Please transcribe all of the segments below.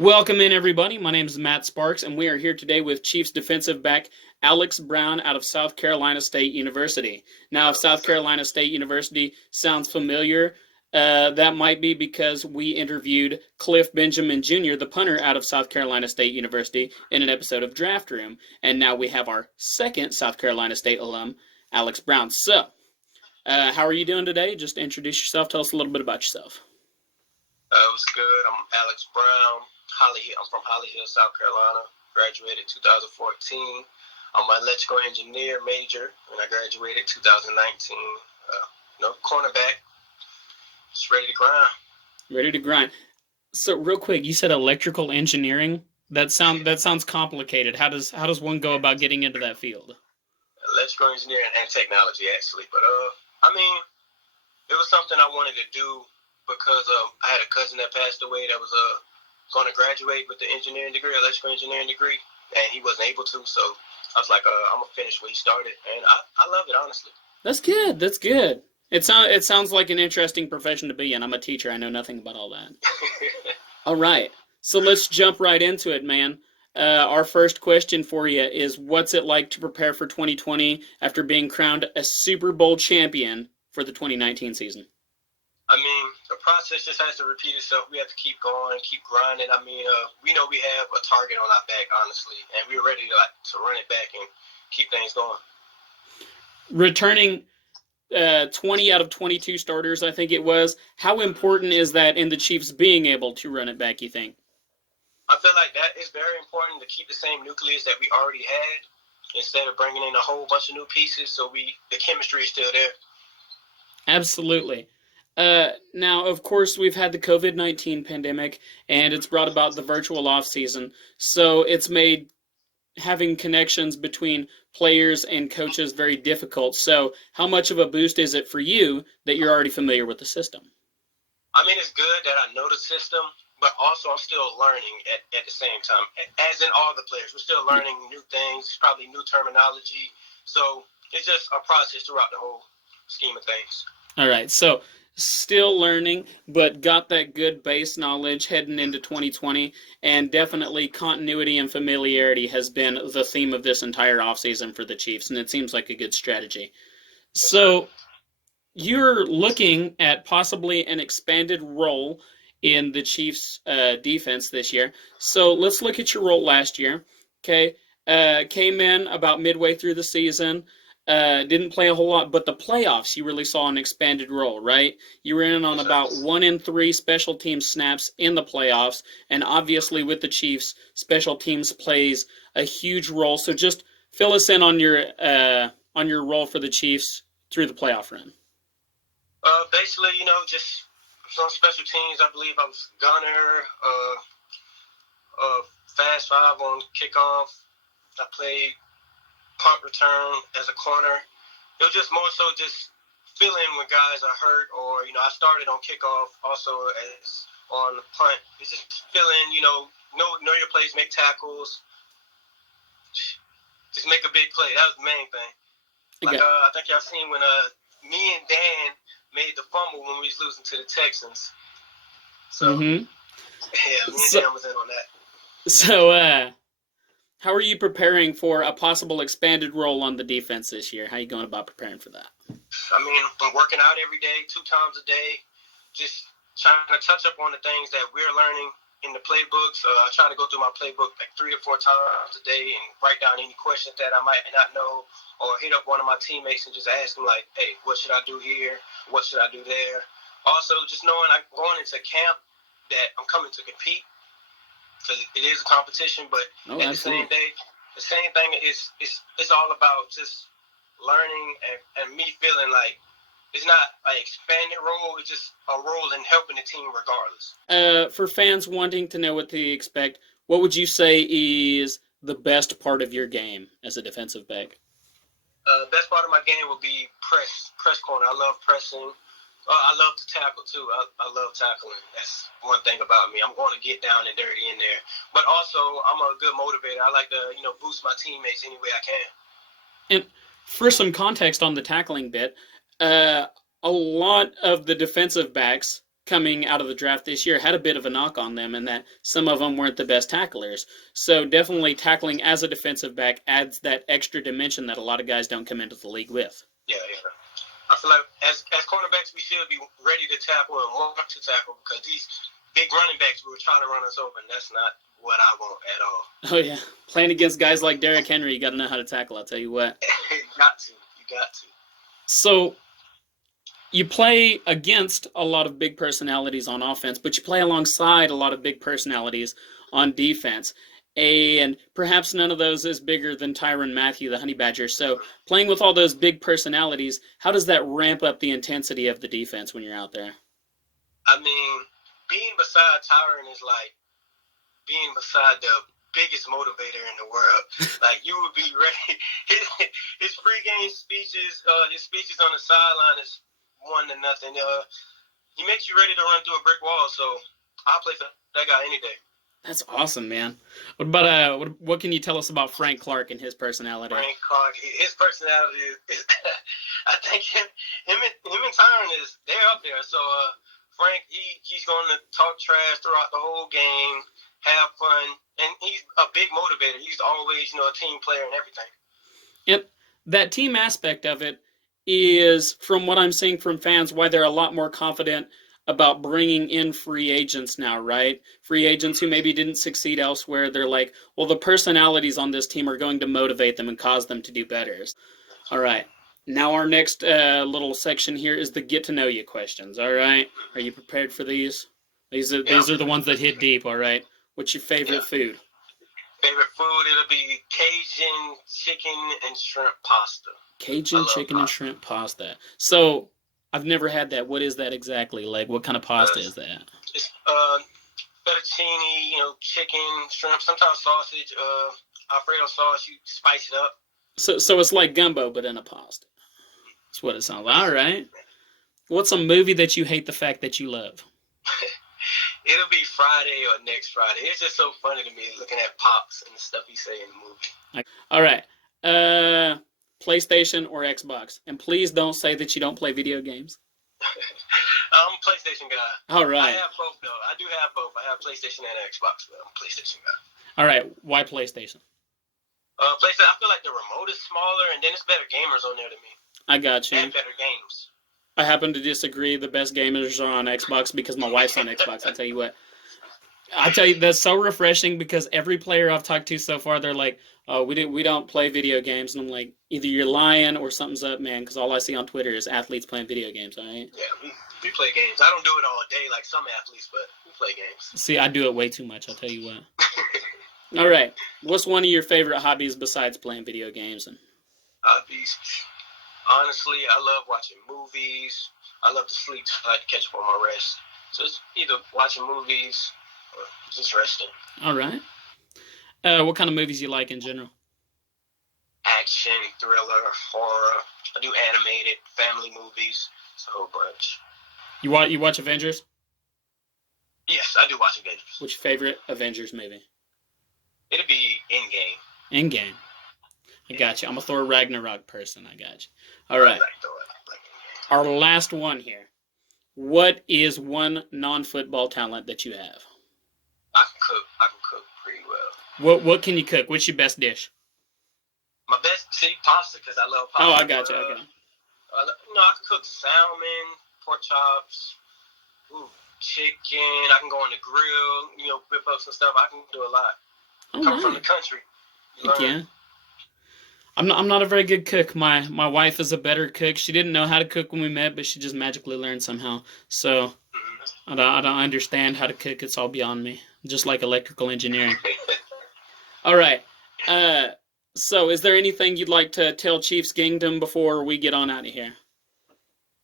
Welcome in, everybody. My name is Matt Sparks, and we are here today with Chiefs defensive back Alex Brown out of South Carolina State University. Now, if South Carolina State University sounds familiar, that might be because we interviewed Cliff Benjamin Jr., the punter out of South Carolina State University, in an episode of Draft Room. And now we have our second South Carolina State alum, Alex Brown. So, how are you doing today? Just introduce yourself. Tell us a little bit about yourself. It was good. I'm Alex Brown. I'm from Holly Hill, South Carolina. Graduated 2014. I'm an electrical engineer major, and I graduated 2019. Cornerback. Just ready to grind. Ready to grind. So, real quick, you said electrical engineering. That sounds complicated. How does one go about getting into that field? Electrical engineering and technology, actually. But it was something I wanted to do because I had a cousin that passed away that was going to graduate with the electrical engineering degree, and he wasn't able to. So I was like, I'm gonna finish what he started, and I love it, honestly. That's good. That's good. It sounds like an interesting profession to be in. I'm a teacher. I know nothing about all that. All right. So let's jump right into it, man. Our first question for you is, what's it like to prepare for 2020 after being crowned a Super Bowl champion for the 2019 season? I mean, the process just has to repeat itself. We have to keep going, keep grinding. I mean, we know we have a target on our back, honestly, and we're ready to run it back and keep things going. Returning 20 out of 22 starters, I think it was. How important is that in the Chiefs being able to run it back, you think? I feel like that is very important to keep the same nucleus that we already had instead of bringing in a whole bunch of new pieces, so the chemistry is still there. Absolutely. Now, of course, we've had the COVID-19 pandemic, and it's brought about the virtual off-season. So it's made having connections between players and coaches very difficult. So how much of a boost is it for you that you're already familiar with the system? I mean, it's good that I know the system, but also I'm still learning at the same time. As in all the players, we're still learning new things, probably new terminology. So it's just a process throughout the whole scheme of things. All right, so still learning, but got that good base knowledge heading into 2020, and definitely continuity and familiarity has been the theme of this entire offseason for the Chiefs, and it seems like a good strategy. So you're looking at possibly an expanded role in the Chiefs' defense this year. So let's look at your role last year. Okay, came in about midway through the season. Didn't play a whole lot, but the playoffs, you really saw an expanded role, right? You were in on about 1 in 3 special team snaps in the playoffs, and obviously with the Chiefs, special teams plays a huge role. So just fill us in on your role for the Chiefs through the playoff run. Basically, just on special teams, I believe I was gunner, fast five on kickoff. I played punt return as a corner. It was just more so just fill in when guys are hurt, or I started on kickoff also as on the punt. It's just fill in, know your plays, make tackles, just make a big play. That was the main thing. Like I think y'all seen when me and Dan made the fumble when we was losing to the Texans. So yeah, me and Dan was in on that. So how are you preparing for a possible expanded role on the defense this year? How are you going about preparing for that? I mean, I'm working out every day, 2 times a day, just trying to touch up on the things that we're learning in the playbooks. I try to go through my playbook like 3 or 4 times a day and write down any questions that I might not know, or hit up one of my teammates and just ask them, like, hey, what should I do here? What should I do there? Also, just knowing I'm going into camp that I'm coming to compete, because it is a competition, but at the same thing is it's all about just learning and me feeling like it's not an expanded role, it's just a role in helping the team regardless. For fans wanting to know what to expect, what would you say is the best part of your game as a defensive back? Best part of my game would be press corner. I love pressing. I love to tackle, too. I love tackling. That's one thing about me. I'm going to get down and dirty in there. But also, I'm a good motivator. I like to, boost my teammates any way I can. And for some context on the tackling bit, a lot of the defensive backs coming out of the draft this year had a bit of a knock on them, and that some of them weren't the best tacklers. So definitely tackling as a defensive back adds that extra dimension that a lot of guys don't come into the league with. Yeah. I feel like as cornerbacks, we should be ready to tackle and want to tackle, because these big running backs will try to run us over, and that's not what I want at all. Oh, yeah. Playing against guys like Derrick Henry, you got to know how to tackle, I'll tell you what. You got to. So you play against a lot of big personalities on offense, but you play alongside a lot of big personalities on defense. And perhaps none of those is bigger than Tyrann Mathieu, the Honey Badger. So playing with all those big personalities, how does that ramp up the intensity of the defense when you're out there? I mean, being beside Tyrann is like being beside the biggest motivator in the world. Like, you would be ready. His pregame speeches, his speeches on the sideline is 1-0. He makes you ready to run through a brick wall. So I'll play for that guy any day. That's awesome, man. What about what can you tell us about Frank Clark and his personality? Frank Clark, his personality is I think him and Tyrann they're up there. So Frank, he's going to talk trash throughout the whole game, have fun, and he's a big motivator. He's always, a team player and everything. Yep, that team aspect of it is, from what I'm seeing from fans, why they're a lot more confident about bringing in free agents now, right? Free agents who maybe didn't succeed elsewhere. They're like, well, the personalities on this team are going to motivate them and cause them to do better. All right. Now our next little section here is the get to know you questions. All right. Are you prepared for these? These are the ones that hit deep. All right. What's your favorite food? Favorite food? It'll be Cajun chicken and shrimp pasta. Cajun chicken and shrimp pasta. So I've never had that. What is that exactly? Like, what kind of pasta is that? It's fettuccine, chicken, shrimp, sometimes sausage, Alfredo sauce. You spice it up. So it's like gumbo, but in a pasta. That's what it sounds like. All right. What's a movie that you hate the fact that you love? It'll be Friday or Next Friday. It's just so funny to me looking at Pops and the stuff he say in the movie. All right. PlayStation or Xbox? And please don't say that you don't play video games. I'm a PlayStation guy. All right. I have both, though. I do have both. I have PlayStation and Xbox, but I'm a PlayStation guy. All right. Why PlayStation? PlayStation, I feel like the remote is smaller, and then it's better gamers on there to me. I got you. And better games. I happen to disagree. The best gamers are on Xbox because my wife's on Xbox. I tell you what. That's so refreshing, because every player I've talked to so far, they're like, "Oh, we don't play video games," and I'm like, either you're lying or something's up, man. Because all I see on Twitter is athletes playing video games. All right. Yeah, we play games. I don't do it all day like some athletes, but we play games. See, I do it way too much. I'll tell you what. All right. What's one of your favorite hobbies besides playing video games? Hobbies. Honestly, I love watching movies. I love to sleep so I can catch up on my rest. So it's either watching movies or just resting. All right. What kind of movies you like in general? Action, thriller, horror. I do animated, family movies. It's a whole bunch. You watch Avengers? Yes, I do watch Avengers. What's your favorite Avengers movie? It'll be Endgame. Endgame. I got you. I'm a Thor Ragnarok person. I got you. All right. Our last one here. What is one non-football talent that you have? I can cook pretty well. What can you cook? What's your best dish? My best, pasta, because I love pasta. Oh, I got you. I can cook salmon, pork chops, chicken. I can go on the grill, whip up some stuff. I can do a lot. Come from the country. Yeah. I'm not a very good cook. My wife is a better cook. She didn't know how to cook when we met, but she just magically learned somehow. So I don't understand how to cook. It's all beyond me. Just like electrical engineering. All right. So is there anything you'd like to tell Chiefs Kingdom before we get on out of here?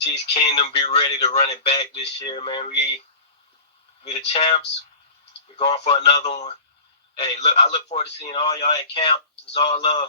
Chiefs Kingdom, be ready to run it back this year, man. We the champs. We're going for another one. Hey, I look forward to seeing all y'all at camp. It's all love.